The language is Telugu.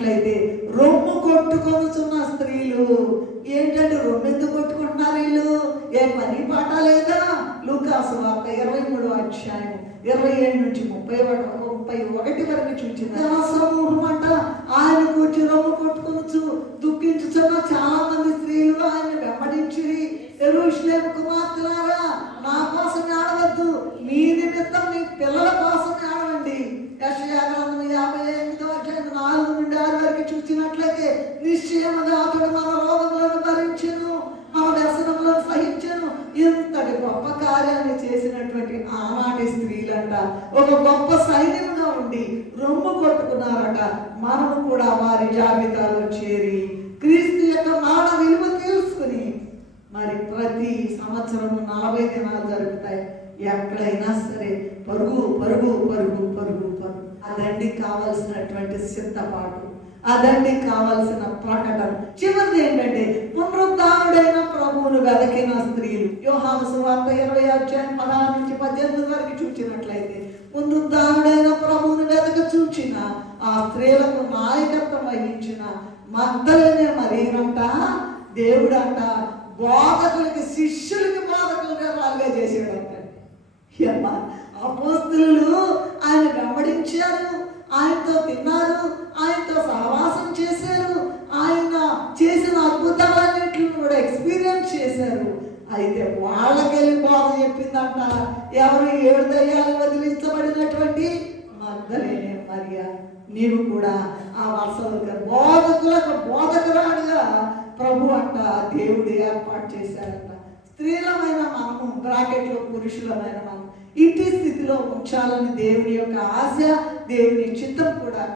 చూచినట్లయితే రొమ్ము కొట్టుకొనుచున్న స్త్రీలు. ఏంటంటే రొమ్ము ఎందుకు కొట్టుకుంటున్నారు వీళ్ళు? ఏ పని పాట లేదా? లూకాసు వార్త 23వ అధ్యాయం 27 నుంచి 31 వరకు చూచింది. సమూహం అంట ఆయన కూర్చి రొమ్ము కొట్టుకొనొచ్చు దుఃఖించుచున్న చాలా మంది స్త్రీలు ఆయన వెంబడించి, యెరూషలేము కుమార్తెలారా, నా కోసం ఏడవద్దు, మీ నిమిత్తం మీ పిల్లల కోసం ఏడవండి. యెషయా గ్రంథం 58వ అధ్యాయం 4 నుండి 6 వరకు చూసినట్లయితే నిశ్చయముగా అతడు మన రోగములను భరించెను, మన వ్యసనములను సహించెను. ఇంతటి గొప్ప కార్యాన్ని చేసినటువంటి ఆనాటి స్త్రీలంట ఒక గొప్ప సైన్యంగా ఉండి రొమ్ము కొట్టుకున్నారట. మనము కూడా వారి జాబితాలో చేరి క్రీస్తు యొక్క మాన విలువ తెలుసుకుని మరి ప్రతి సంవత్సరము 40 దినాలు జరుగుతాయి. ఎక్కడైనా సరే పరుగు పరుగు పరుగు పరుగు పరుగు. అదండి కావలసినటువంటి సిద్ధపాటు, అదండి కావలసిన ప్రకటన. చివరిది ఏంటంటే పునరుద్ధానుడైన ప్రభువును వెదకిన స్త్రీలు. యోహాను సువార్త 20వ అధ్యాయం 16 నుంచి 18 వరకు చూచినట్లయితే పునరుద్ధానుడైన ప్రభువును వెదక చూచిన ఆ స్త్రీలకు నాయకత్వం వహించిన మగ్దలేనే మరియంట దేవుడంట బోధకులకి శిష్యులకి బోధకులుగా వాళ్ళుగా చేసాడంట. అపోస్తలులు ఆయన వెంబడించారు, ఆయనతో తిన్నారు, ఆయనతో సహవాసం చేశారు, ఆయన చేసిన అద్భుతాలన్నింటిని కూడా ఎక్స్పీరియన్స్ చేశారు. అయితే వాళ్ళకెళ్ళి బోధ చెప్పిందంట ఎవరు? 7 దయ్యాలు వదిలించబడినటువంటి మగ్దలేనే మరియ. నీవు కూడా ఆ వరుసలుగా బోధకులకు బోధకురాలుగా ప్రభు అంట దేవుడు ఏర్పాటు చేశాడంట. స్త్రీలమైన మనము, బ్రాకెట్లో పురుషులమైన మనం ఇట్టి స్థితిలో ఉంచాలని దేవుని యొక్క ఆశ, దేవుని చిత్తం కూడా